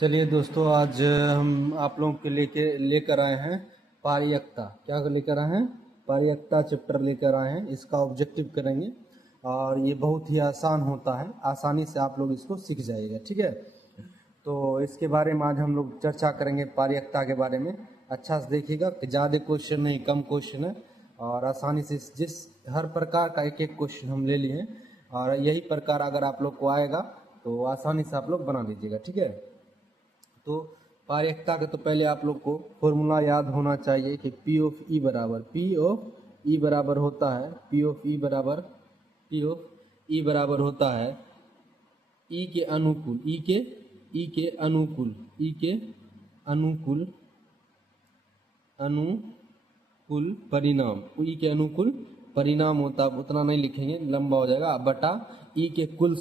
चलिए दोस्तों, आज हम आप लोगों के लेकर आए हैं पारियकता। क्या लेकर आए हैं? पारियकता चैप्टर लेकर आए हैं। इसका ऑब्जेक्टिव करेंगे और ये बहुत ही आसान होता है, आसानी से आप लोग इसको सीख जाइएगा। ठीक है, तो इसके बारे में आज हम लोग चर्चा करेंगे, पारियकता के बारे में। अच्छा से देखिएगा, ज़्यादा क्वेश्चन नहीं, कम क्वेश्चन है और आसानी से जिस हर प्रकार का एक एक क्वेश्चन हम ले लिए हैं और यही प्रकार अगर आप लोग को आएगा तो आसानी से आप लोग बना लीजिएगा। ठीक है, तो पारियकता का तो पहले आप लोग को फॉर्मूला याद होना चाहिए कि P ऑफ E बराबर होता है P ऑफ E बराबर होता है E के अनुकूल परिणाम, E के अनुकूल परिणाम होता है। उतना नहीं लिखेंगे, लंबा हो जाएगा, बटा E के कुल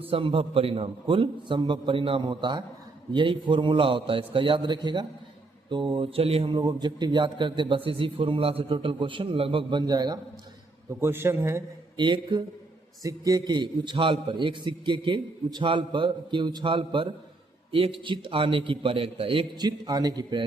संभव परिणाम होता है। यही फॉर्मूला होता है, इसका याद रखिएगा। तो चलिए हम लोग ऑब्जेक्टिव याद करते, बस इसी फॉर्मूला से टोटल क्वेश्चन लगभग बन जाएगा। तो क्वेश्चन है, एक सिक्के के उछाल पर एक चित आने की पारियकता।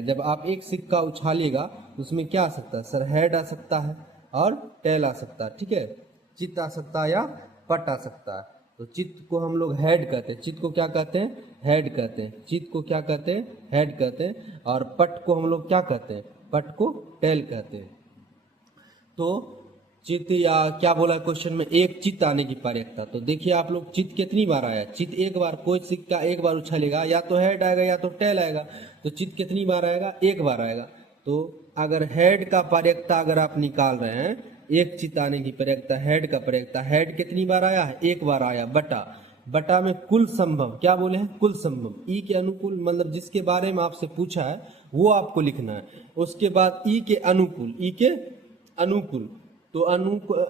जब आप एक सिक्का उछालिएगा उसमें क्या आ सकता है सर? हेड आ सकता है और टेल आ सकता है। ठीक है, चित आ सकता है या पट आ सकता है। तो चित्त को हम लोग हेड कहते हैं, चित्त को क्या कहते हैं? हेड कहते हैं। चित्त को क्या कहते हैं? हेड कहते हैं। और पट को हम लोग क्या कहते हैं? पट को टेल कहते हैं। तो चित्त, या क्या बोला क्वेश्चन में, एक चित्त आने की पारियकता। तो देखिए आप लोग, चित्त कितनी बार आया? चित्त एक बार, कोई सिक्का एक बार उछलेगा, या तो हेड आएगा या तो टेल आएगा। तो चित्त कितनी बार आएगा? एक बार आएगा। तो अगर हेड का पारियकता अगर आप निकाल रहे हैं, एक चित्त आने की पारियकता, हेड का पारियकता, हेड कितनी बार आया है? एक बार आया, बटा में कुल संभव, क्या बोले हैं? कुल संभव। ई के अनुकूल, मतलब जिसके बारे में आपसे पूछा है वो आपको लिखना है। उसके बाद ई के अनुकूल, तो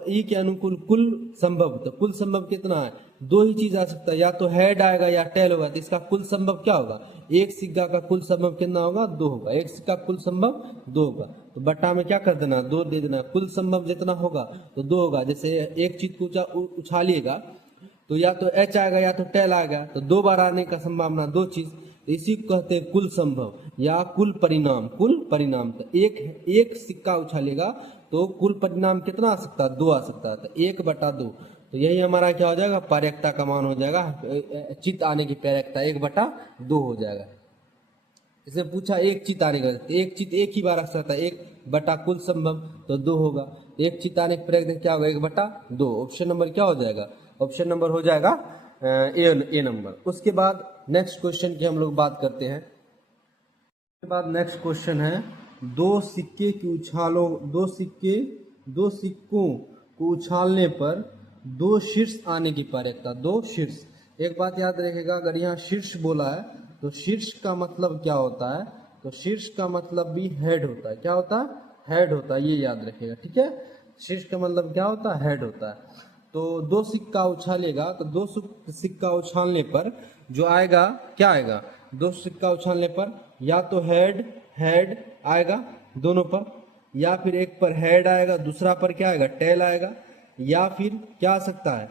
ई के अनुकूल कुल संभव। तो कुल संभव कितना है? दो ही चीज आ सकता है, या तो हेड आएगा या टेल होगा। तो इसका कुल संभव क्या होगा? एक सिक्का का कुल संभव कितना होगा? 2 होगा। एक सिक्का कुल संभव 2 होगा। तो बटा में क्या कर देना? 2 दे देना। कुल संभव जितना होगा तो 2 होगा। जैसे एक चीज को उछालिएगा तो या तो एच आएगा या तो टेल आएगा। तो 2 बार आने का संभावना, 2 चीज। तो इसी को कहते हैं कुल संभव या कुल परिणाम। तो एक सिक्का उछालेगा तो कुल परिणाम कितना आ सकता है? 2 आ सकता है। तो 1/2। तो यही हमारा क्या हो जाएगा? पारियकता का मान हो जाएगा। चित्त आने की पारियकता 1/2 हो जाएगा। इसे पूछा एक चित्त आने का, एक चित्त एक ही बार आ सकता है, 1 कुल संभव, तो 2 होगा। एक चित्त आने की पारियकता क्या होगा? 1/2। ऑप्शन नंबर क्या हो जाएगा? ऑप्शन नंबर हो जाएगा ए नंबर। उसके बाद नेक्स्ट क्वेश्चन की हम लोग बात करते हैं। उसके बाद नेक्स्ट क्वेश्चन है, दो सिक्कों को उछालने पर 2 शीर्ष आने की पारियकता। 2 शीर्ष, एक बात याद रखिएगा, अगर यहाँ शीर्ष बोला है तो शीर्ष का मतलब क्या होता है? तो शीर्ष का मतलब भी हेड होता है। क्या होता है? हेड होता है, ये याद रखिएगा। ठीक है, शीर्ष का मतलब क्या होता है? हेड होता है। तो 2 सिक्का उछालेगा तो 2 सिक्का उछालने पर जो आएगा, क्या आएगा? 2 सिक्का उछालने पर या तो हेड आएगा दोनों पर, या फिर एक पर हेड आएगा, दूसरा पर क्या आएगा? टेल आएगा, या फिर क्या आ सकता है?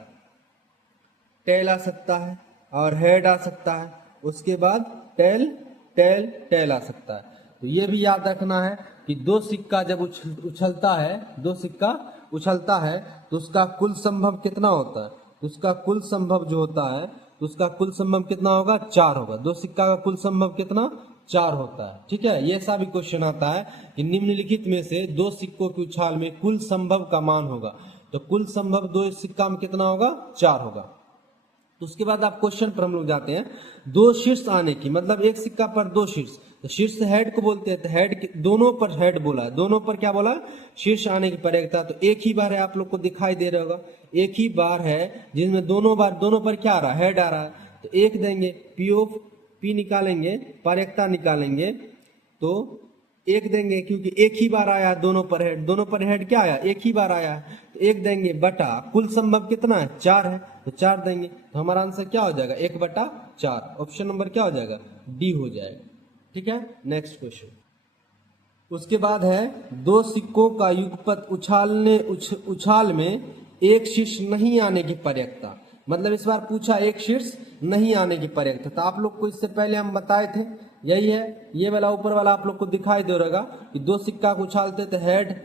टेल आ सकता है और हेड आ सकता है। उसके बाद टेल आ सकता है। तो ये भी याद रखना है कि 2 सिक्का जब उछलता है तो उसका कुल संभव कितना होता है? तो उसका कुल संभव जो होता है, तो उसका कुल संभव कितना होगा? 4 होगा। 2 सिक्का का कुल संभव कितना? 4 होता है। ठीक है, ये सा भी क्वेश्चन आता है कि निम्नलिखित में से 2 सिक्कों की उछाल में कुल संभव का मान होगा। तो कुल संभव 2 सिक्का में कितना होगा? 4 होगा। तो उसके बाद आप क्वेश्चन पर हम लोग जाते हैं, 2 शीर्ष आने की, मतलब एक सिक्का पर 2 शीर्ष। तो शीर्ष हेड को बोलते हैं। तो हेड, दोनों पर हेड बोला है, दोनों पर क्या बोला? शीर्ष आने की पारियकता। तो एक ही बार है, आप लोग को दिखाई दे रहा होगा, एक ही बार है जिसमें दोनों पर क्या आ रहा है? हेड आ रहा है। तो 1 देंगे, P निकालेंगे, पारियकता निकालेंगे तो 1 देंगे, क्योंकि एक ही बार आया दोनों पर हेड क्या आया? एक ही बार आया। तो 1 देंगे, बटा कुल संभव कितना है? 4 है। तो 4 देंगे, तो हमारा आंसर क्या हो जाएगा? 1/4। ऑप्शन नंबर क्या हो जाएगा? डी हो जाएगा। ठीक है, नेक्स्ट क्वेश्चन। उसके बाद है, 2 सिक्कों का युगपत उछाल में एक शीर्ष नहीं आने की पारियकता। मतलब इस बार पूछा एक शीर्ष नहीं आने की पर्यायता। तो आप लोग को इससे पहले हम बताए थे, यही है, ये वाला ऊपर वाला आप लोग को दिखाई दे रहेगा कि दो सिक्का को उछालते थे, हेड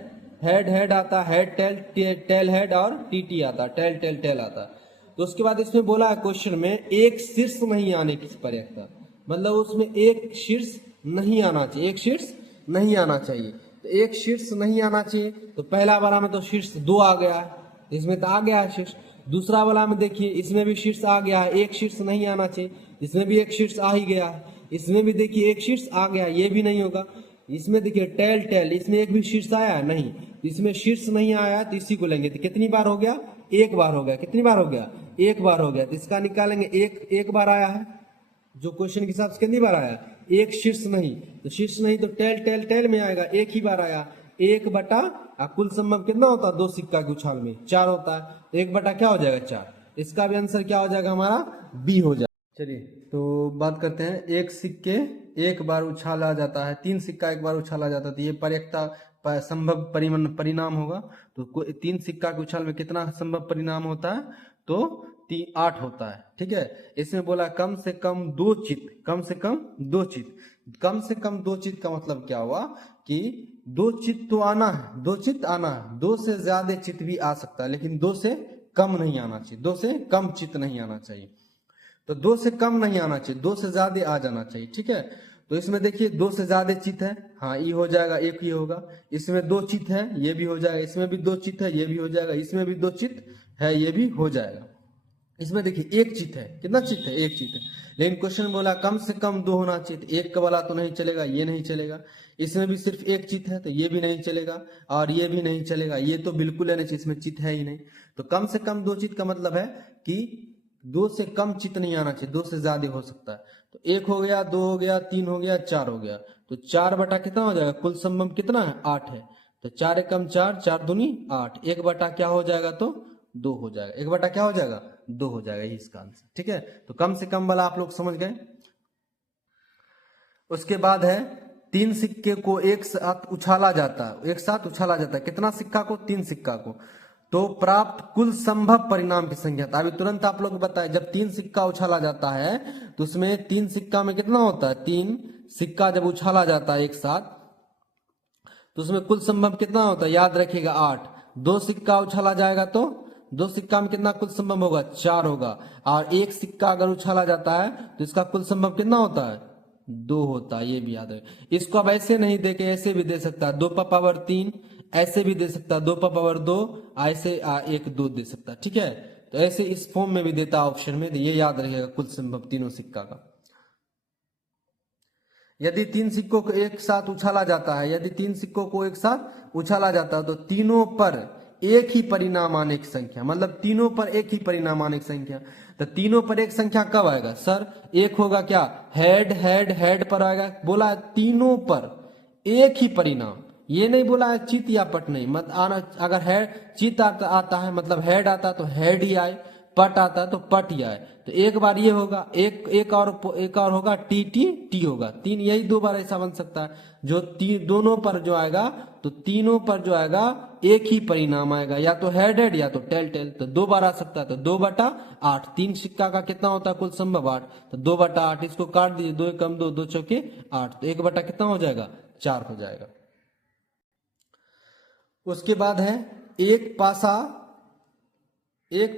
हेड हेड आता है, हेड टेल टेल हेड और टी आता है, टेल टेल टेल आता है। तो उसके बाद इसमें बोला है क्वेश्चन में एक शीर्ष नहीं आने की पर्यायता, मतलब उसमें एक शीर्ष नहीं आना चाहिए, एक शीर्ष नहीं आना चाहिए। तो एक शीर्ष नहीं आना चाहिए, तो पहला वाला में तो शीर्ष 2 आ गया है, इसमें तो आ गया है शीर्ष। दूसरा वाला में देखिए, इसमें भी शीर्ष आ गया है, एक शीर्ष नहीं आना चाहिए, इसमें भी एक शीर्ष आ ही गया है, इसमें भी देखिए एक शीर्ष आ गया, ये भी नहीं होगा। इसमें देखिए टेल टेल, इसमें एक भी शीर्ष आया है नहीं, इसमें शीर्ष नहीं आया तो इसी को लेंगे। तो कितनी बार हो गया? एक बार हो गया। कितनी बार हो गया? एक बार हो गया। तो इसका निकालेंगे, एक बार आया है, जो क्वेश्चन के हिसाब से कितनी बार आया? एक शीर्ष नहीं, तो शीर्ष नहीं तो टेल टेल टेल में आएगा, एक ही बार आया, 1 बटा कुल संभव कितना होता है? 2 सिक्का के उछाल में 4 होता है, तो 1 बटा क्या हो जाएगा? 4। इसका भी आंसर क्या हो जाएगा हमारा? बी हो जाएगा। चलिए तो बात करते हैं, एक सिक्के एक बार उछाला जाता है, 3 सिक्का एक बार उछाला जाता है, तो ये पर्यायता संभव परिणाम होगा। तो 3 सिक्का के उछाल में कितना संभव परिणाम होता है? तो 8 होता है। ठीक है, इसमें बोला कम से कम 2 चित्त, कम से कम 2 चित्त। कम से कम 2 चित्त का मतलब क्या हुआ कि 2 चित्त तो आना है, 2 चित्त आना है, 2 से ज्यादा चित्त भी आ सकता है, लेकिन 2 से कम नहीं आना चाहिए, 2 से कम चित्त नहीं आना चाहिए। तो 2 से कम नहीं आना चाहिए, 2 से ज्यादा आ जाना चाहिए। ठीक है, तो इसमें देखिए 2 से ज्यादा चित्त है, हाँ ये हो जाएगा, एक ही होगा। इसमें 2 चित्त है, ये भी हो जाएगा। इसमें भी 2 चित्त है, ये भी हो जाएगा। इसमें भी 2 चित्त है, ये भी हो जाएगा। इसमें देखिए 1 चित्त है, कितना चित्त है? 1 चित्त है, लेकिन क्वेश्चन बोला कम से कम 2 होना चाहिए। 1 का वाला तो नहीं चलेगा, ये नहीं चलेगा। इसमें भी सिर्फ 1 चित्त है, तो ये भी नहीं चलेगा और ये भी नहीं चलेगा, ये तो बिल्कुल है नहीं, इसमें चित्त है ही नहीं। तो कम से कम 2 चित्त का मतलब है कि 2 से कम चित्त नहीं आना चाहिए, 2 से ज्यादा हो सकता है। तो 1 हो गया, 2 हो गया, 3 हो गया, 4 हो गया। तो 4 बटा कितना हो जाएगा? कुल संभव कितना है? 8 है। तो 4 एकम 4, 4 दूनी 8, 1 बटा क्या हो जाएगा? तो 2 हो जाएगा। 1 बटा क्या हो जाएगा? 2 हो जाएगा, यही इसका आंसर। ठीक है, तो कम से कम वाला आप लोग समझ गए। उसके बाद है 3 सिक्के को एक साथ उछाला जाता है, एक साथ उछाला जाता है, कितना सिक्का को? 3 सिक्का को, तो प्राप्त कुल संभव परिणाम की संख्या। तो अभी तुरंत आप लोग बताएं, जब 3 सिक्का उछाला जाता है तो उसमें 3 सिक्का में कितना होता है? 3 सिक्का जब उछाला जाता है एक साथ, तो उसमें कुल संभव कितना होता है? याद रखिएगा 8। 2 सिक्का उछाला जाएगा तो 2 सिक्का में कितना कुल संभव होगा? 4 होगा। और 1 सिक्का अगर उछाला जाता है तो इसका कुल संभव कितना होता है? 2 होता है, ये भी याद है। इसको अब ऐसे नहीं दे के ऐसे भी दे सकता है, 2 का पावर 3, ऐसे भी दे सकता है 2 का पावर 2, ऐसे 1 2 दे सकता है। ठीक है, तो ऐसे इस फॉर्म में भी देता है ऑप्शन में, तो ये याद रखेगा कुल संभव तीनों सिक्का का। यदि 3 सिक्कों को एक साथ उछाला जाता है, यदि 3 सिक्कों को एक साथ उछाला जाता है तो तीनों पर एक ही परिणाम आने की संख्या, मतलब तीनों पर एक ही परिणाम आने की संख्या। तो तीनों पर एक संख्या कब आएगा सर? एक होगा क्या? हेड हेड हेड पर आएगा। बोला तीनों पर एक ही परिणाम, ये नहीं बोला है चित या पट नहीं। मत आना, अगर हेड चित आता है मतलब हेड आता तो हेड ही आए, पट आता है तो पट ही आए। तो एक बार ये होगा, एक और होगा टी टी टी होगा, 3, यही 2 बार ऐसा बन सकता है। जो दोनों पर जो आएगा, तो तीनों पर जो आएगा एक ही परिणाम आएगा, या तो हेड हेड या तो टेल टेल। तो 2 बार आ सकता है, तो 2 बटा 8। 3 सिक्का का कितना होता है कुल संभव? 8। तो 2 बटा 8, इसको काट दीजिए, 2 एकम 2, 2 चौके 8, तो 1 बटा कितना हो जाएगा? 4 हो जाएगा। उसके बाद है एक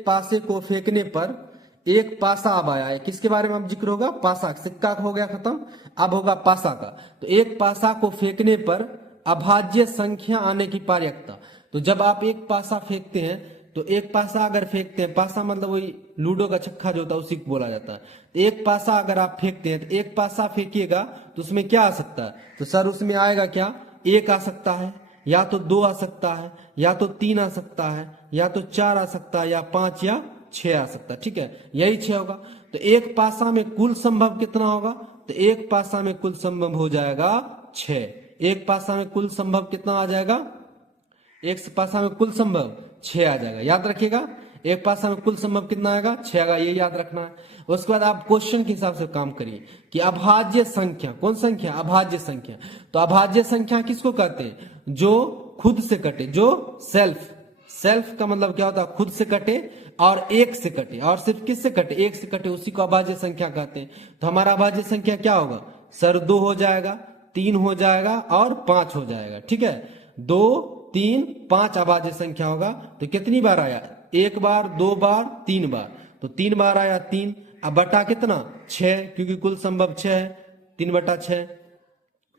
पासे को फेंकने पर एक पासा अब आया है। किसके बारे में अब जिक्र होगा? पासा। सिक्का हो गया खत्म, अब होगा पासा का। तो एक पासा को फेंकने पर अभाज्य संख्या आने की पारकता। तो जब आप एक पासा फेंकते हैं, तो एक पासा अगर फेंकते हैं, पासा मतलब वही लूडो का छक्का जो होता है उसी को बोला जाता है। तो एक पासा अगर आप फेंकते हैं, तो एक पासा फेंकिएगा तो उसमें क्या आ सकता है? तो सर उसमें आएगा क्या? 1 आ सकता है, या तो 2 आ सकता है, या तो 3 आ सकता है, या तो 4 आ सकता है, या 5 या 6 आ सकता है। ठीक है, यही 6 होगा। तो एक पासा में कुल संभव कितना होगा? तो एक पासा में कुल संभव हो जाएगा 6। एक पासा में कुल संभव कितना आ जाएगा? एक पासा में कुल संभव 6 आ जाएगा। याद रखिएगा, एक पासा में कुल संभव कितना आएगा? 6 आएगा, ये याद रखना है। उसके बाद आप क्वेश्चन के हिसाब से काम करिए कि अभाज्य संख्या, कौन संख्या? अभाज्य संख्या। तो अभाज्य संख्या किसको कहते हैं? जो खुद से कटे, जो सेल्फ का मतलब क्या होता है, खुद से कटे और एक से कटे, और सिर्फ किससे कटे, एक से कटे, उसी को अभाज्य संख्या कहते हैं। तो हमारा अभाज्य संख्या क्या होगा सर, 2 हो जाएगा, 3 हो जाएगा और 5 हो जाएगा। ठीक है, 2 3 5 अभाज्य संख्या होगा। तो कितनी बार आया, 1 बार, 2 बार, 3 बार। तो 3 बार आया 3, अब बटा कितना 6, क्योंकि कुल संभव 6 है, 3/6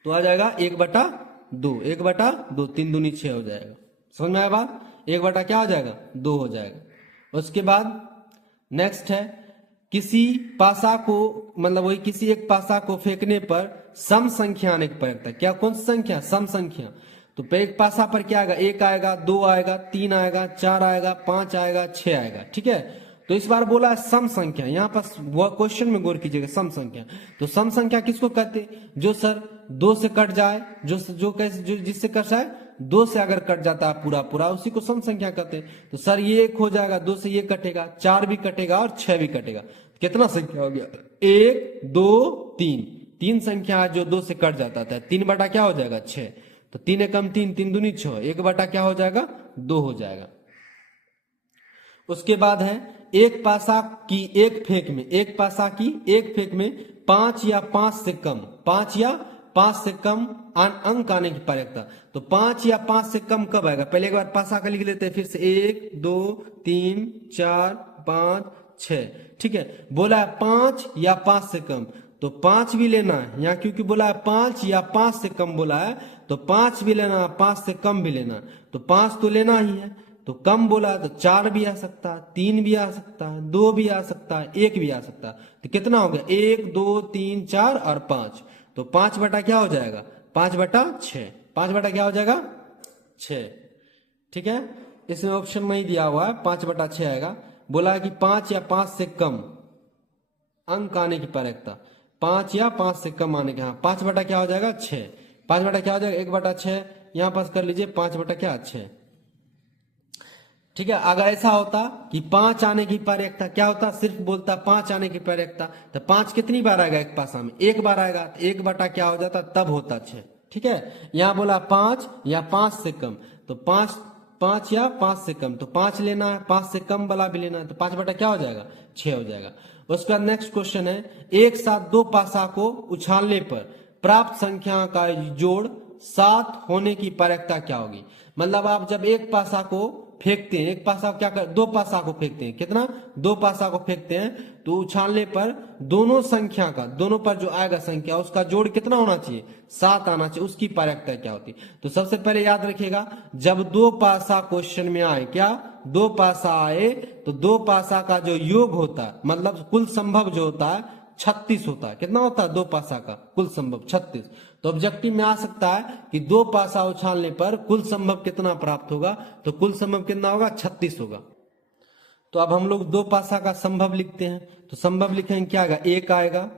तो आ जाएगा 1/2, 1/2, 3 दूनी 6 हो जाएगा। समझ में आया बात, 1 बटा क्या हो जाएगा 2 हो जाएगा। उसके बाद नेक्स्ट है, किसी पासा को मतलब वही किसी एक पासा को फेंकने पर सम संख्या आने की प्रयत्न, क्या कौन सी संख्या, सम संख्या। तो एक पासा पर क्या आएगा, 1 आएगा, 2 आएगा, 3 आएगा, 4 आएगा, 5 आएगा, 6 आएगा। ठीक है, तो इस बार बोला है सम संख्या, यहाँ पर वो क्वेश्चन में गौर कीजिएगा, सम संख्या। तो सम संख्या किसको कहते हैं, जो सर 2 से कट जाए, जो कैसे, जो जिससे कट जाए 2 से अगर कट जाता है पूरा पूरा, उसी को सम संख्या कहते हैं। तो सर ये 1 हो जाएगा, 2 से ये कटेगा, 4 भी कटेगा और 6 भी कटेगा। कितना संख्या हो गया, 1 2 3, 3 संख्या जो 2 से कट जाता था। 3 बटा क्या हो जाएगा 6, तो 3 एकम 3, 3 दूनी 6, 1 बटा क्या हो जाएगा 2 हो जाएगा। उसके बाद है, एक पासा की एक फेंक में, एक पासा की एक फेंक में 5 या 5 से कम, 5 या 5 से कम अंक आने की प्रयत्न। तो 5 या 5 से कम कब आएगा, पहले एक बार पासा का लिख लेते हैं, फिर से 1 2 3 4 5 6। ठीक है, बोला है 5 या 5 से कम, तो 5 भी लेना है यहाँ, क्योंकि बोला है 5 या 5 से कम बोला है, तो 5 भी लेना, 5 से कम भी लेना। तो 5 तो लेना ही है, तो कम बोला तो 4 भी आ सकता है, 3 भी आ सकता है, 2 भी आ सकता है, 1 भी आ सकता है। तो कितना हो गया, 1 2 3 4 और 5। तो 5 बटा क्या हो जाएगा 5/6, 5 बटा क्या हो जाएगा 6। ठीक है, इसमें ऑप्शन नहीं दिया हुआ है, 5/6 आएगा। बोला है कि 5 या 5 से कम अंक आने की प्रयत्न, 5 या 5 से कम आने के, हाँ 5 बटा क्या हो जाएगा 6, 5 बटा क्या हो जाएगा 1/6, यहां पास कर लीजिए 5 बटा क्या 6। ठीक है, अगर ऐसा होता कि 5 आने की प्रयत्न, क्या होता, सिर्फ बोलता 5 आने की प्रयत्न, तो 5 कितनी बार आएगा एक पासा में, 1 बार आएगा, तो 1 बटा क्या हो जाता तब होता 6। ठीक है, यहां बोला 5 या 5 से कम, तो 5 या 5 से कम, तो 5 लेना है, 5 से कम वाला भी लेना है, तो 5 बटा क्या हो जाएगा 6 हो जाएगा। उसके बाद नेक्स्ट क्वेश्चन है, एक साथ 2 पासा को उछालने पर प्राप्त संख्या का जोड़ 7 होने की प्रयत्न क्या होगी। मतलब आप जब एक पासा को फेंकते हैं, एक पासा क्या कर, 2 पासा को फेंकते हैं, कितना 2 पासा को फेंकते हैं, तो उछालने पर दोनों संख्या का, दोनों पर जो आएगा संख्या उसका जोड़ कितना होना चाहिए 7 आना चाहिए, उसकी प्रयत्न क्या होती। तो सबसे पहले याद रखिएगा, जब 2 पासा क्वेश्चन में आए, क्या 2 पासा आए, तो 2 पासा का जो योग होता है, मतलब कुल संभव जो होता है 36 होता है। कितना होता है 2 पासा का कुल संभव 36। तो ऑब्जेक्टिव में आ सकता है कि 2 पासा उछालने पर कुल संभव कितना प्राप्त होगा, तो कुल संभव कितना होगा 36 होगा। तो अब हम लोग 2 पासा का संभव लिखते हैं, तो संभव लिखेंगे क्या आएगा, 1 आएगा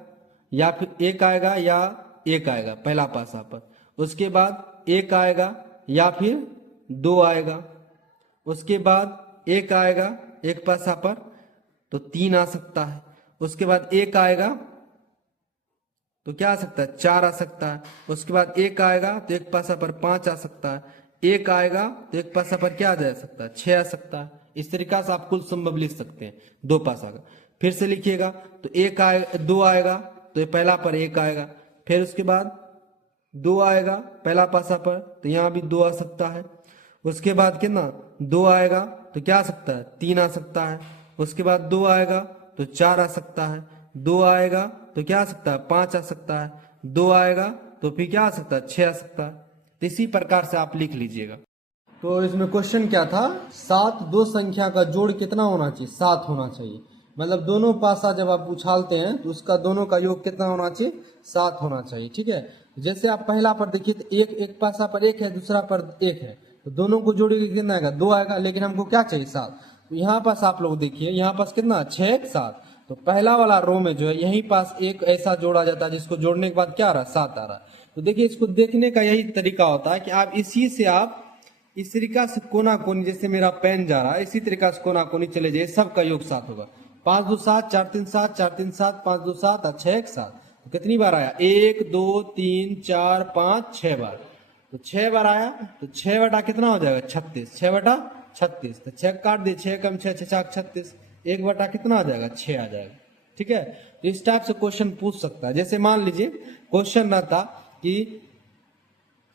या फिर 1 आएगा या 1 आएगा पहला पासा पर, उसके बाद 1 आएगा या फिर 2 आएगा, उसके बाद 1 आएगा एक पासा पर तो 3 आ सकता है, उसके बाद 1 आएगा तो क्या आ सकता है 4 आ सकता है, उसके बाद 1 आएगा तो एक पासा पर 5 आ सकता है, 1 आएगा तो एक पासा पर क्या आ जा सकता है 6 आ सकता है। इस तरीका से आप कुल संभव लिख सकते हैं 2 पासा का। फिर से लिखिएगा, तो 1 आएगा, 2 आएगा तो ये पहला पर 1 आएगा, फिर उसके बाद 2 आएगा पहला पासा पर, तो यहाँ भी 2 आ सकता है, उसके बाद कितना 2 आएगा तो क्या आ सकता है 3 आ सकता है, उसके बाद 2 आएगा तो 4 आ सकता है, 2 आएगा तो क्या आ सकता है 5 आ सकता है, 2 आएगा तो फिर क्या आ सकता है 6 आ सकता है। तो इसी प्रकार से आप लिख लीजिएगा। तो इसमें क्वेश्चन क्या था, 7 2 संख्या का जोड़ कितना होना चाहिए 7 होना चाहिए। मतलब दोनों पासा जब आप उछालते हैं तो उसका दोनों का योग कितना होना चाहिए 7 होना चाहिए। ठीक है, जैसे आप पहला पर देखिए तो एक पासा पर 1 है, दूसरा पर 1 है, तो दोनों को जोड़ेंगे कितना आएगा 2 आएगा, लेकिन हमको क्या चाहिए 7। तो यहाँ पास आप लोग देखिए, यहाँ पास कितना 6 7, तो पहला वाला रो में जो है यहीं पास एक ऐसा जोड़ा जाता है जिसको जोड़ने के बाद क्या आ रहा है 7 आ रहा है। तो देखिए इसको देखने का यही तरीका होता है कि आप इसी से आप इस तरीका से कोना कोनी, जैसे मेरा पेन जा रहा है इसी तरीका से कोना कोनी चले जाए, सबका योग 7 होगा। 5 2 7 4 3 7 4 3 7 5 2 7 और 6 1 7, तो कितनी बार आया 1 2 3 4 5 6 बार, तो 6 बार आया, तो 6 बटा कितना हो जाएगा 36, 6 बटा 36। तो 6 काट दिए, 6 कम 6 6 चाक 36, 1 बटा कितना आ जाएगा 6 आ जाएगा। ठीक है, तो इस टाइप से क्वेश्चन पूछ सकता है। जैसे मान लीजिए क्वेश्चन रहता कि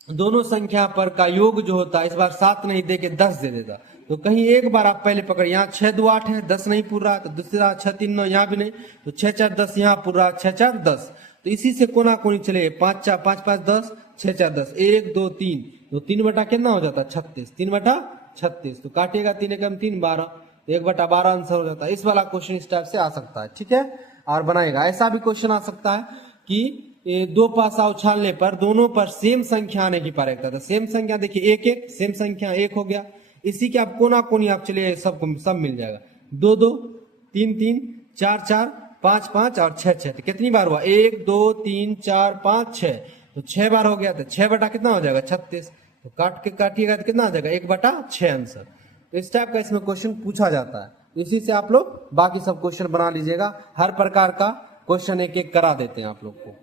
दोनों संख्या पर का योग जो होता है, इस बार 7 नहीं दे के 10 दे देता, तो कहीं एक बार आप पहले पकड़, यहाँ 6 2 8 है, 10 नहीं पूरा, तो दूसरा 6 3 9 यहाँ भी नहीं, तो 6 4 10 यहाँ पूरा, 6 4 10, तो इसी से कोना कोनी चले, 5 4 5 5 10, 6 4 10, 1 2 3, तो 3 बटा कितना हो जाता है 36, 3 बटा 36, तो काटिएगा 3 एकम 3 12, तो 1 बटा 12 आंसर हो जाता है। इस वाला क्वेश्चन इस टाइप से आ सकता है। ठीक है, और बनाएगा। ऐसा भी क्वेश्चन आ सकता है कि दो पासा उछालने पर दोनों पर सेम संख्या आने की पारकता था। सेम संख्या देखिए 1 1, सेम संख्या 1 हो गया, इसी के आप कोना कोनी आप चलिए सब मिल जाएगा, 2 2 3 3 4 4 5 5 और 6 6, तो कितनी बार हुआ 1 2 3 4 5 6, तो 6 बार हो गया, तो 6 बटा कितना हो जाएगा 36, तो काटिएगा तो कितना आ जाएगा 1 बटा 6 आंसर। तो इस टाइप का इसमें क्वेश्चन पूछा जाता है। इसी से आप लोग बाकी सब क्वेश्चन बना लीजिएगा, हर प्रकार का क्वेश्चन एक एक करा देते हैं आप लोग को।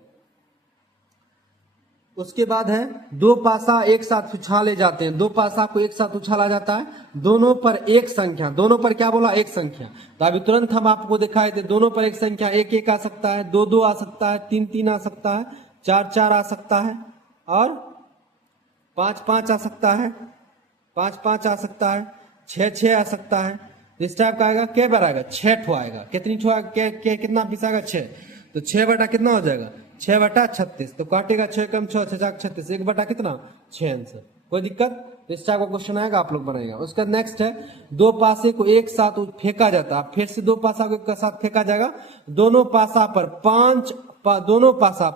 उसके बाद है दो पासा एक साथ उछाले जाते हैं, दो पासा को एक साथ उछाला जाता है, दोनों पर एक संख्या, दोनों पर क्या बोला एक संख्या, तो अभी तुरंत हम आपको दिखाए थे, दोनों पर एक संख्या 1 1 आ सकता है, 2 2 आ सकता है, 3 3 आ सकता है, 4 4 आ सकता है, और 5 5 आ सकता है, 5 5 आ सकता है, 6 6 आ सकता है। इस टाइप का आएगा, कै बार आएगा 6 ठो आएगा, कितनी ठो आएगा, कितना पीस आएगा 6, तो 6 बटा कितना हो जाएगा 6 बटा 36, तो काटेगा 6 कम 6 6 चाक 36, 1 बटा कितना 6 आंसर। कोई दिक्कत, इस टाइप का क्वेश्चन आएगा आप लोग बनाएगा। उसका नेक्स्ट है दो पासे को एक साथ फेंका जाता है, फिर से दो पासा को एक साथ फेंका जाएगा, दोनों पासा पर दोनों पासा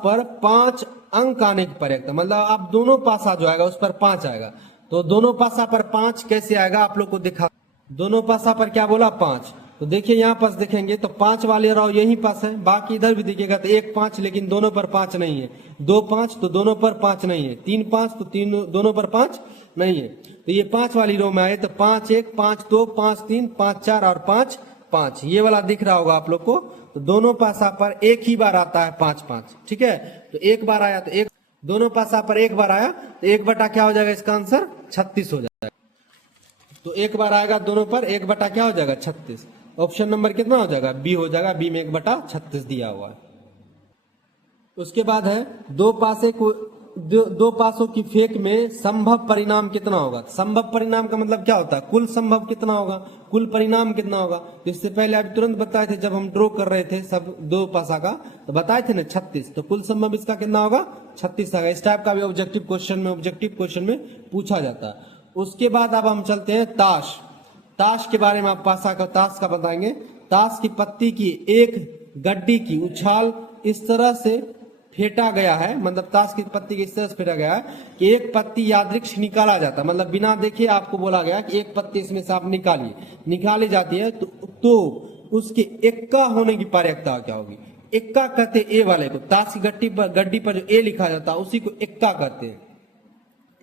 पर 5 अंक आने की प्रयत्न, मतलब आप दोनों पासा जो आएगा उस पर 5 आएगा, तो दोनों पासा पर 5 कैसे आएगा आप लोग को दिखा। दोनों पासा पर क्या बोला 5, तो देखिए यहाँ पास देखेंगे तो 5 वाले राव यही पास है, बाकी इधर भी देखिएगा तो 1 5, लेकिन दोनों पर 5 नहीं है, 2 5 तो दोनों पर 5 नहीं है, 3 5 तो दोनों पर 5 नहीं है, तो ये 5 वाली रो में आए तो 5 1 5 2 5 3 5 4 और 5 5, ये वाला दिख रहा होगा आप लोग को। तो दोनों पासा पर एक ही बार आता है 5 5, ठीक है, तो एक बार आया तो एक, दोनों पासा पर एक बार आया तो 1 बटा क्या हो जाएगा, इसका आंसर 36 हो जाएगा। तो एक बार आएगा दोनों पर 1 बटा क्या हो जाएगा 36, ऑप्शन नंबर कितना हो जाएगा बी हो जाएगा, बी में 1 बटा 36 दिया हुआ है। उसके बाद है दो पासों की फेंक में संभव परिणाम कितना होगा। संभव परिणाम का मतलब क्या होता है, कुल संभव कितना होगा, कुल परिणाम कितना होगा। इससे पहले अभी तुरंत बताए थे जब हम ड्रॉ कर रहे थे सब दो पासा का, तो बताए थे ना 36, तो कुल संभव इसका कितना होगा 36 होगा। इस टाइप का भी ऑब्जेक्टिव क्वेश्चन में पूछा जाता है। उसके बाद अब हम चलते हैं ताश के बारे में, आप ताश का बताएंगे। ताश की पत्ती की एक गड्डी की उछाल इस तरह से फेंटा गया है, मतलब ताश की पत्ती की इस तरह से फेंटा गया है कि एक पत्ती यादृक्ष निकाला जाता है, मतलब बिना देखे आपको बोला गया कि एक पत्ती इसमें से आप निकाली जाती है, तो उसके एक्का होने की पारकता क्या होगी। एक्का कहते ए वाले को, ताश की गड्डी पर जो ए लिखा जाता है उसी को एक्का कहते हैं।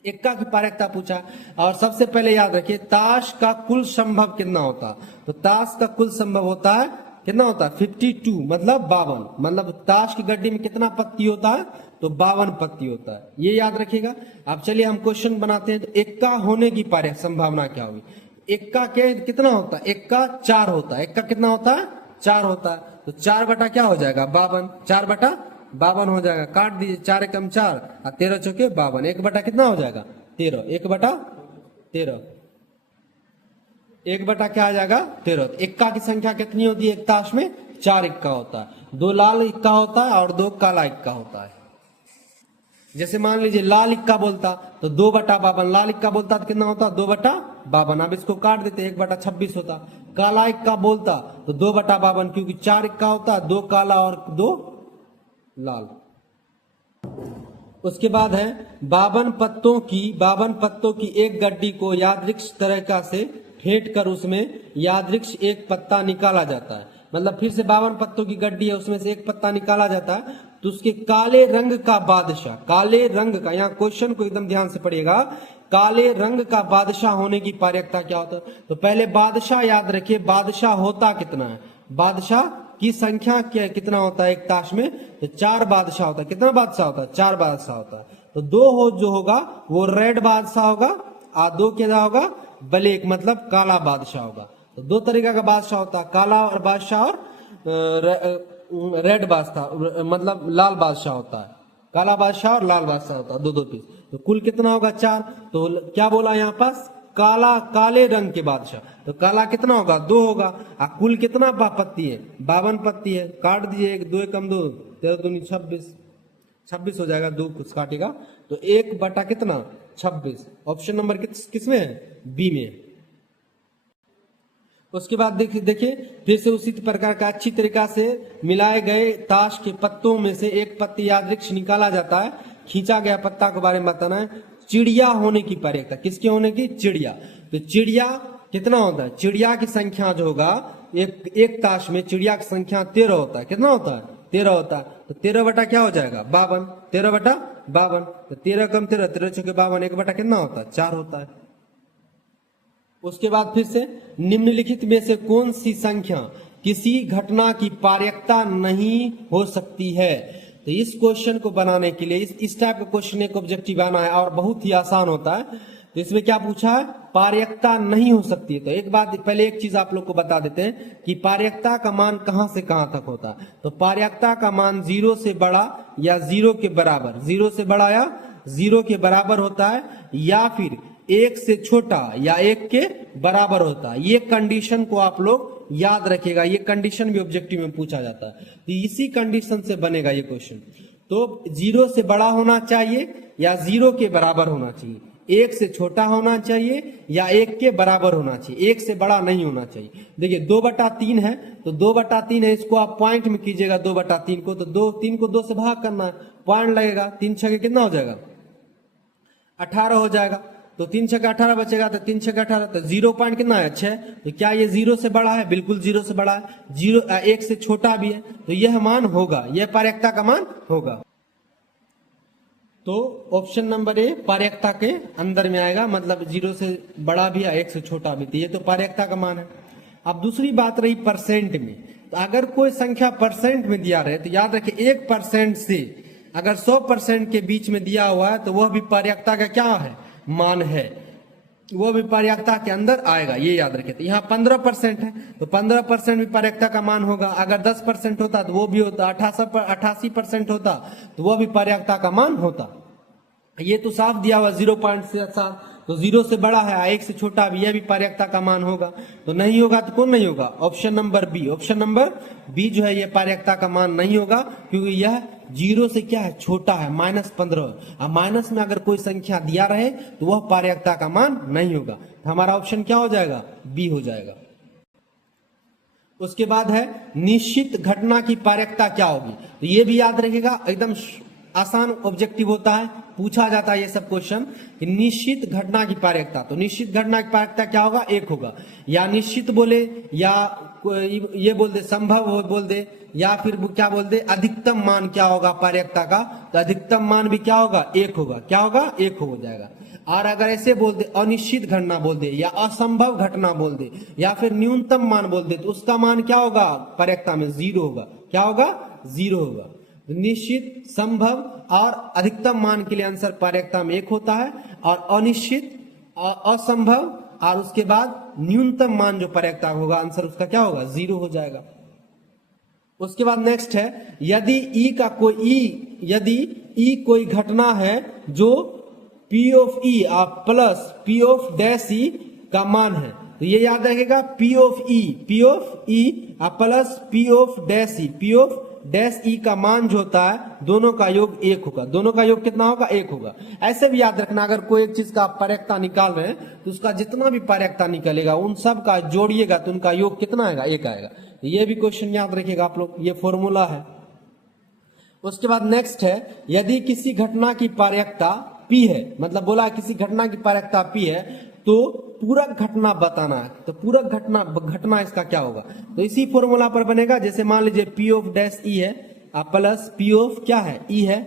एक्का की पारकता पूछा, और सबसे पहले याद रखिए ताश का कुल संभव कितना होता है, तो ताश का कुल संभव होता है कितना होता है 52, मतलब 52, मतलब ताश की गड्डी में कितना पत्ती होता है, तो 52 पत्ती होता है, ये याद रखिएगा। अब चलिए हम क्वेश्चन बनाते हैं। तो एक्का होने की संभावना क्या होगी, एक्का कितना होता है, एक्का 4 होता है, एक्का कितना होता है 4 होता है, तो 4 बटा क्या हो जाएगा 52, 4 बटा 52 हो जाएगा, काट दीजिए 4 एकम 4 और 13 चौके 52, 1 बटा कितना हो जाएगा 13, 1 बटा 13, 1 बटा क्या आ जाएगा 13। इक्का की संख्या कितनी होती है एक ताश में, 4 इक्का होता है, 2 लाल इक्का होता है और 2 काला इक्का होता है। जैसे मान लीजिए लाल इक्का बोलता तो 2 बटा 52, लाल इक्का बोलता तो कितना होता 2 बटा 52, अब इसको काट देते 1 बटा 26 होता। काला इक्का बोलता तो 2 बटा 52, क्योंकि 4 इक्का होता, 2 काला और 2 लाल। उसके बाद है 52 पत्तों की एक गड्डी को यादृक्ष तरीका से फेंट कर उसमें यादृक्ष एक पत्ता निकाला जाता है, मतलब फिर से 52 पत्तों की गड्डी है, उसमें से एक पत्ता निकाला जाता है, तो उसके काले रंग का बादशाह, काले रंग का, यहाँ क्वेश्चन को एकदम ध्यान से पढ़िएगा, काले रंग का बादशाह होने की पारकता क्या होता है। तो पहले बादशाह याद रखिए, बादशाह होता कितना है, बादशाह की संख्या कितना होता है एक ताश में, तो 4 बादशाह होता है। कितना बादशाह होता है 4 बादशाह होता है। तो दो हो जो होगा वो रेड बादशाह होगा और दो क्या होगा ब्लैक मतलब काला बादशाह होगा। तो दो तरीका का बादशाह होता है, काला और बादशाह और रेड बादशाह मतलब लाल बादशाह होता है, काला बादशाह और लाल बादशाह होता है, दो दो पीस। तो कुल कितना होगा 4। तो क्या बोला यहाँ पास काला काले रंग के बादशाह, तो काला कितना होगा 2 होगा और कुल कितना पत्ती है 52 पत्ती है। काट दीजिए 1 2 एकम 2 13 दूनी 26 हो जाएगा, 2 कुछ काटेगा तो 1 बटा कितना 26। ऑप्शन नंबर किसमें है बी में। उसके बाद देखिए फिर से उसी प्रकार का अच्छी तरीका से मिलाए गए ताश के पत्तों में से एक पत्ती यादृक्ष निकाला जाता है, खींचा गया पत्ता के बारे में बताना है। चिड़िया होने की प्रयेकता, किसके होने की चिड़िया। तो चिड़िया कितना होता है, चिड़िया की संख्या जो होगा एक ताश में चिड़िया की संख्या 13 होता है। कितना होता है 13 होता है। तो 13 बटा क्या हो जाएगा 52, 13 बटा 52। तो 13 कम 13 13 छके 52, 1 बटा कितना होता है 4 होता है। उसके बाद फिर से निम्नलिखित में से कौन सी संख्या किसी घटना की पार्यकता नहीं हो सकती है। तो इस क्वेश्चन को बनाने के लिए इस टाइप का क्वेश्चन एक ऑब्जेक्टिव आना है और बहुत ही आसान होता है। तो इसमें क्या पूछा है पार्यकता नहीं हो सकती है। तो एक बात पहले एक चीज आप लोग को बता देते हैं कि पार्यकता का मान कहां से कहां तक होता है। तो पार्यकता का मान 0 से बड़ा या 0 के बराबर, 0 से बड़ा या 0 के बराबर होता है, या फिर 1 से छोटा या 1 के बराबर होता है। ये कंडीशन को आप लोग याद रखिएगा, ये कंडीशन भी ऑब्जेक्टिव में पूछा जाता है। तो इसी कंडीशन से बनेगा ये क्वेश्चन। तो 0 से बड़ा होना चाहिए या 0 के बराबर होना चाहिए, 1 से छोटा होना चाहिए या 1 के बराबर होना चाहिए, 1 से बड़ा नहीं होना चाहिए। देखिए 2/3 है, तो 2/3 है, इसको आप पॉइंट में कीजिएगा 2/3 को। तो 3 को 2 से भाग करना है, पॉइंट लगेगा, 3 छके कितना हो जाएगा 18 हो जाएगा। तो 3 छक्का 18 बचेगा, तो 3 छक्का 18, तो 0 पॉइंट कितना है 6। तो क्या ये 0 से बड़ा है, बिल्कुल 0 से बड़ा है। 1 से छोटा भी है, तो यह मान होगा, यह पार्यकता का मान होगा। तो ऑप्शन नंबर ए पार्यकता के अंदर में आएगा, मतलब 0 से बड़ा भी है 1 से छोटा भी, तो ये तो पार्यकता का मान है। अब दूसरी बात रही परसेंट में। तो अगर कोई संख्या परसेंट में दिया रहे तो याद रखिए 1% से अगर 100% के बीच में दिया हुआ है तो वह भी पार्यकता का क्या है मान है, वो भी पार्यकता के अंदर आएगा, ये याद रखिए। तो यहाँ 15% है, तो 15% भी पार्यकता का मान होगा। अगर 10% होता तो वो भी होता, 88% होता तो वो भी पार्यकता का मान होता। ये तो साफ दिया हुआ 0.7, तो 0 से बड़ा है 1 से छोटा भी, यह भी पार्यकता का मान होगा। तो नहीं होगा तो कौन नहीं होगा, option number B. Option number B जो है ये पार्यकता का मान नहीं होगा, क्योंकि यह 0 से क्या है छोटा है, -15। अब माइनस में अगर कोई संख्या दिया रहे तो वह पार्यकता का मान नहीं होगा। तो हमारा ऑप्शन क्या हो जाएगा बी हो जाएगा। उसके बाद है निश्चित घटना की पार्यकता क्या होगी। तो ये भी याद रखिएगा, एकदम आसान ऑब्जेक्टिव होता है, पूछा जाता है ये सब क्वेश्चन कि निश्चित घटना की पार्यकता। तो निश्चित घटना की पार्यकता क्या होगा 1 होगा, या निश्चित बोले या ये बोल दे संभव हो बोल दे, या फिर क्या बोल दे अधिकतम मान क्या होगा पार्यकता का। तो अधिकतम मान भी क्या होगा 1 होगा, क्या होगा 1 हो जाएगा। और अगर ऐसे बोल दे अनिश्चित घटना बोल दे या असंभव घटना बोल दे या फिर न्यूनतम मान बोल दे तो उसका मान क्या होगा पार्यकता में 0 होगा, क्या होगा 0 होगा। निश्चित, संभव और अधिकतम मान के लिए आंसर पार्यकता में 1 होता है, और अनिश्चित, असंभव और उसके बाद न्यूनतम मान जो पार्यकता होगा आंसर उसका क्या होगा 0 हो जाएगा। उसके बाद नेक्स्ट है यदि ई कोई घटना है जो P of E plus P of dash E का मान है, तो ये याद रखेगा P of E plus P of dash E, P of dash E का मान जो होता है दोनों का योग 1 होगा। दोनों का योग कितना होगा 1 होगा। ऐसे भी याद रखना अगर कोई एक चीज का पार्यकता निकाल रहे हैं तो उसका जितना भी पार्यकता निकलेगा उन सब का जोड़िएगा तो उनका योग कितना आएगा 1 आएगा। ये भी क्वेश्चन याद रखिएगा आप लोग, ये फॉर्मूला है। उसके बाद नेक्स्ट है यदि किसी घटना की पार्यकता P है, मतलब बोला किसी घटना की पार्यकता P है तो पूरक घटना बताना है। तो पूरक घटना इसका क्या होगा, तो इसी फॉर्मूला पर बनेगा। जैसे मान लीजिए P of डैश E है प्लस P of क्या है E है,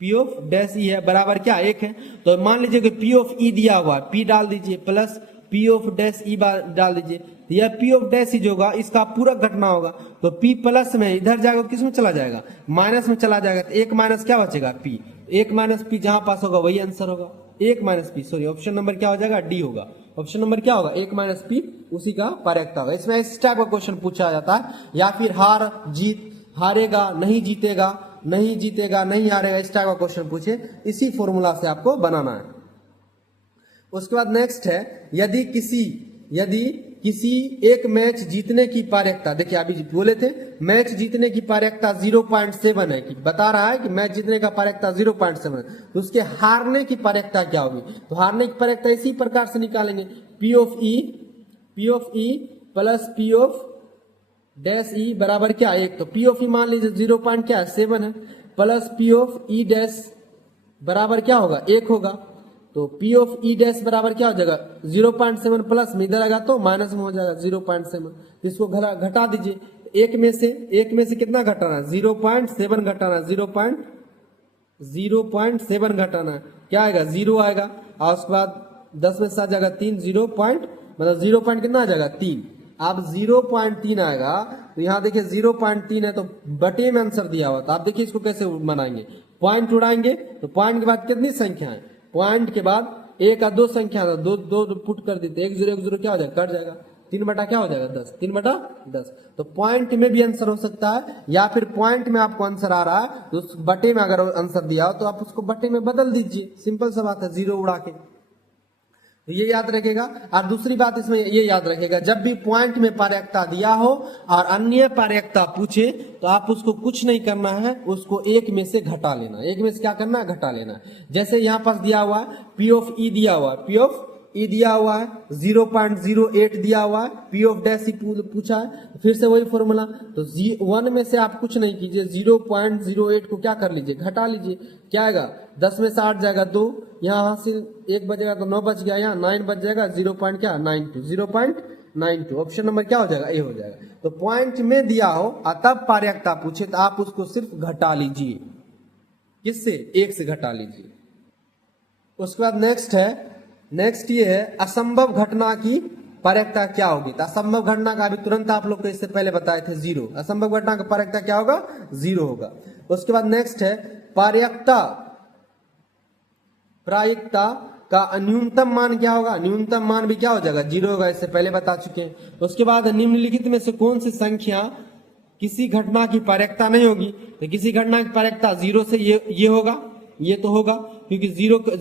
P of डैश E है बराबर क्या 1 है। तो मान लीजिए कि P of E दिया हुआ है, P डाल दीजिए plus P of dash E डाल दीजिए। तो यह P of डैश E जो होगा इसका पूरक घटना होगा। तो P प्लस में इधर जाएगा किस में चला जाएगा माइनस में चला जाएगा, तो 1 माइनस क्या बचेगा P। एक माइनस पी जहां पास होगा वही आंसर होगा, एक minus P, sorry option number क्या हो जाएगा, डी होगा। ऑप्शन नंबर क्या होगा, एक माइनस पी, उसी का पारकता होगा। इसमें इस टाइप का क्वेश्चन पूछा जाता है, या फिर हार जीत, हारेगा नहीं जीतेगा, नहीं जीतेगा नहीं हारेगा, इस टाइप का क्वेश्चन पूछे, इसी फॉर्मूला से आपको बनाना है। उसके बाद नेक्स्ट है, यदि किसी एक मैच जीतने की पारकता, देखिए अभी बोले थे मैच जीतने की पारकता 0.7 है, कि बता रहा है कि मैच जीतने का पारकता 0.7 है, तो उसके हारने की पारकता क्या होगी, तो हारने की पारकता इसी प्रकार से निकालेंगे, P of E plus P of dash E बराबर क्या, 1, तो P ऑफ E मान लीजिए 0.7 है, plus P of E dash बराबर क्या होगा, 1 होगा, तो P ऑफ E डैश बराबर क्या हो जाएगा, 0.7 प्लस में इधर आएगा तो माइनस में हो जाएगा 0.7, इसको घटा दीजिए, एक में से कितना घटाना है, 0.7 घटाना है, 0.7 घटाना है, क्या आएगा, 0 आएगा, और उसके बाद 10 में से आ जाएगा 3, 0 पॉइंट मतलब 0 पॉइंट कितना आ जाएगा, 3, अब 0.3 आएगा, तो यहाँ देखिए 0.3 है, तो बटे में आंसर दिया हुआ, तो आप देखिए इसको कैसे बनाएंगे, पॉइंट उड़ाएंगे, तो पॉइंट के बाद कितनी संख्या है, पॉइंट के बाद 1 और 2 संख्या, दो पुट कर देते, 1 0 क्या हो जाएगा, कट जाएगा, 3 बटा क्या हो जाएगा, 10, 3 बटा 10, तो पॉइंट में भी आंसर हो सकता है, या फिर पॉइंट में आपको आंसर आ रहा है तो उस बटे में अगर आंसर दिया हो तो आप उसको बटे में बदल दीजिए, सिंपल सा बात है, 0 उड़ा के, तो ये याद रखेगा। और दूसरी बात इसमें ये याद रखेगा, जब भी पॉइंट में पारकता दिया हो और अन्य पारकता पूछे तो आप उसको कुछ नहीं करना है, उसको एक में से घटा लेना, एक में से क्या करना है, घटा लेना। जैसे यहाँ पास दिया हुआ है P ऑफ E दिया हुआ है, P ऑफ E दिया हुआ है 0.08 दिया हुआ है, P ऑफ डैश ही पूछा है, फिर से वही फॉर्मूला, तो 1 में से आप कुछ नहीं कीजिए, 0.08 को क्या कर लीजिए, घटा लीजिए, क्या आएगा, 10 में से 8 जाएगा 2, यहाँ हासिल 1 बचेगा तो 9 बच गया, यहाँ 9 बच जाएगा, 0.92 ऑप्शन नंबर क्या हो जाएगा, ए हो जाएगा। तो पॉइंट में दिया हो और तब पारकता पूछे तो आप उसको सिर्फ घटा लीजिए, किससे, 1 से घटा लीजिए। उसके बाद नेक्स्ट ये है, असंभव घटना की पारकता क्या होगी, तो असंभव घटना का अभी तुरंत आप लोग को इससे पहले बताए थे 0, असंभव घटना का पारकता क्या होगा, 0 होगा। उसके बाद नेक्स्ट है, प्रायिकता का न्यूनतम मान क्या होगा, न्यूनतम मान भी क्या हो जाएगा, 0 होगा, इससे पहले बता चुके हैं। उसके बाद निम्नलिखित में से कौन सी संख्या किसी घटना की पारकता नहीं होगी, तो किसी घटना की पारकता 0 से ये होगा, ये तो होगा क्योंकि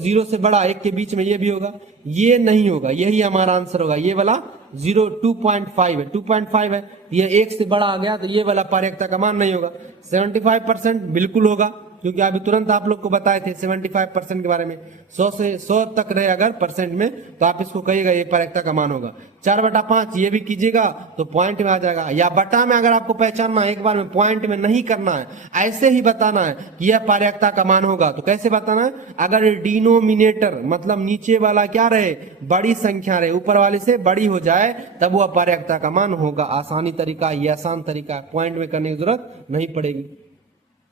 0 से बड़ा 1 के बीच में ये भी होगा, ये नहीं होगा, यही हमारा आंसर होगा, ये वाला 2.5 है, 2.5 है, ये 1 से बड़ा आ गया तो ये वाला पारकता का मान नहीं होगा। 75% बिल्कुल होगा, क्योंकि अभी तुरंत आप लोग को बताए थे 75% के बारे में, 100 से 100 तक रहे अगर परसेंट में तो आप इसको कहिएगा ये पारकता का मान होगा। 4/5 ये भी कीजिएगा तो पॉइंट में आ जाएगा, या बटा में अगर आपको पहचानना है, एक बार में पॉइंट में नहीं करना है, ऐसे ही बताना है कि यह पारकता का मान होगा। तो कैसे बताना है, अगर डिनोमिनेटर मतलब नीचे वाला क्या रहे, बड़ी संख्या रहे, ऊपर वाले से बड़ी हो जाए तब वह पारकता का मान होगा। आसानी तरीका, ये आसान तरीका, पॉइंट में करने की जरूरत नहीं पड़ेगी।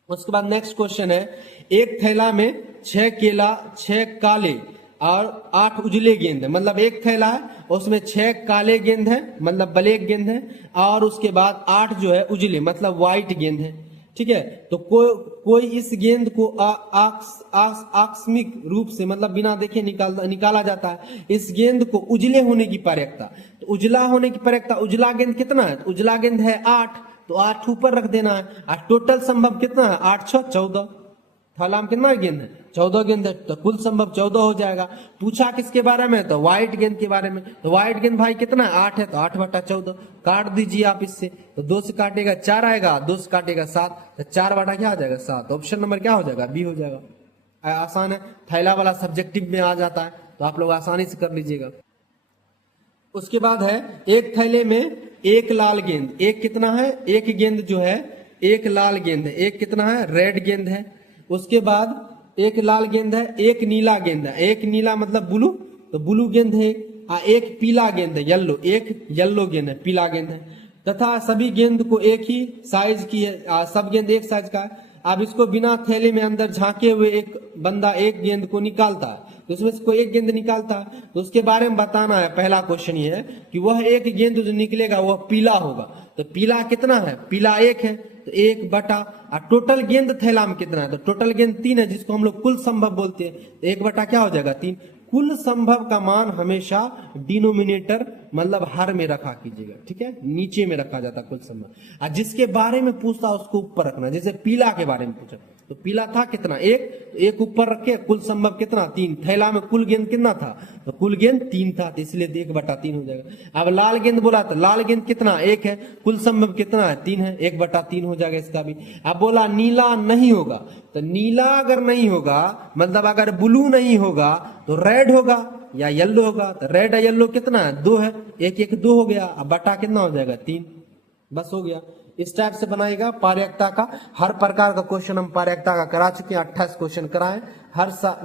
उसके बाद नेक्स्ट क्वेश्चन है, एक थैला में 6 केला, 6 काले और 8 उजले गेंद है, मतलब एक थैला है उसमें 6 काले गेंद है मतलब ब्लैक गेंद है, और उसके बाद 8 जो है उजले मतलब व्हाइट गेंद है, ठीक है। तो कोई इस गेंद को आकस्मिक रूप से मतलब बिना देखे निकाला जाता है, इस गेंद को उजले होने की पारकता, तो उजला होने की पारकता, उजला गेंद कितना है, तो उजला गेंद है 8, तो 8 ऊपर रख देना है, और टोटल संभव कितना है, 8 6 14, थैला में कितना गेंद है, 14 गेंद है, तो कुल संभव 14 हो जाएगा। पूछा किसके बारे में, तो व्हाइट गेंद के बारे में, तो व्हाइट गेंद भाई कितना है, 8 है, तो 8/14 काट दीजिए आप इससे, तो 2 से काटेगा 4 आएगा, 2 से काटेगा 7, तो 4 क्या आ जाएगा, 7, ऑप्शन नंबर क्या हो जाएगा, बी हो जाएगा। आसान है, थैला वाला सब्जेक्टिव में आ जाता है तो आप लोग आसानी से कर लीजिएगा। उसके बाद है, एक थैले में एक लाल गेंद, एक कितना है, एक गेंद जो है एक लाल गेंद है, एक कितना है, रेड गेंद है। उसके बाद एक लाल गेंद है, एक नीला गेंद है, एक नीला मतलब ब्लू, तो ब्लू गेंद है, एक पीला गेंद है, येलो, एक येलो गेंद है, पीला गेंद है, तथा सभी गेंद को एक ही साइज की है, सब गेंद एक साइज का है। अब इसको बिना थैले में अंदर झांके हुए एक बंदा एक गेंद को निकालता है, तो उसमें से कोई एक गेंद निकालता है, तो उसके बारे में बताना है। पहला क्वेश्चन ये है कि वह एक गेंद जो निकलेगा वह पीला होगा। तो पीला कितना है? पीला 1 है, तो 1 बटा टोटल गेंद थैला में कितना है? तो टोटल गेंद 3 है, जिसको हम लोग कुल संभव बोलते हैं। तो 1 बटा क्या हो जाएगा? 3। कुल संभव का मान हमेशा डिनोमिनेटर मतलब हर में रखा कीजिएगा, ठीक है, नीचे में रखा जाता कुल संभव। और जिसके बारे में पूछता उसको ऊपर रखना। जैसे पीला के बारे में पूछा तो पीला था कितना? 1, तो 1 ऊपर रखे, कुल संभव कितना? 3। थैला में कुल गेंद कितना था? तो कुल गेंद 3 था, तो इसलिए 1 बटा 3 हो जाएगा। अब लाल गेंद बोला तो लाल गेंद कितना? 1 है, कुल संभव कितना है? 3 है, 1 बटा 3 हो जाएगा इसका भी। अब बोला नीला नहीं होगा, तो नीला अगर नहीं होगा मतलब अगर ब्लू नहीं होगा तो रेड होगा या येलो होगा। तो रेड या येलो कितना है? 2 है, 1 1 2 हो गया। अब बटा कितना हो जाएगा? 3। बस हो गया। इस टाइप से बनाएगा पारगता का। हर प्रकार का क्वेश्चन हम पारगता का करा चुके हैं, 28 क्वेश्चन कराए।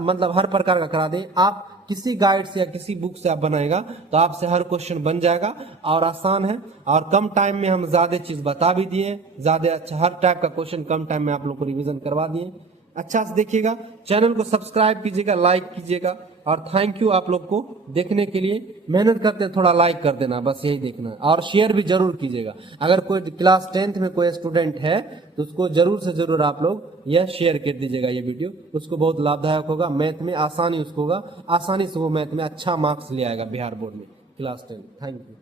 मतलब हर प्रकार का करा दे। आप किसी गाइड से या किसी बुक से आप बनाएगा तो आपसे हर क्वेश्चन बन जाएगा और आसान है। और कम टाइम में हम ज्यादा चीज बता भी दिए, ज्यादा अच्छा हर टाइप का क्वेश्चन कम टाइम में आप लोग को रिवीजन करवा दिए। अच्छा से देखिएगा, चैनल को सब्सक्राइब कीजिएगा, लाइक कीजिएगा। और थैंक यू आप लोग को देखने के लिए। मेहनत करते थोड़ा लाइक कर देना, बस यही देखना है। और शेयर भी जरूर कीजिएगा। अगर कोई क्लास 10th में कोई स्टूडेंट है तो उसको जरूर से जरूर आप लोग यह शेयर कर दीजिएगा ये वीडियो। उसको बहुत लाभदायक होगा, मैथ में आसानी उसको होगा, आसानी से वो मैथ में अच्छा मार्क्स ले आएगा बिहार बोर्ड में क्लास 10। Thank you.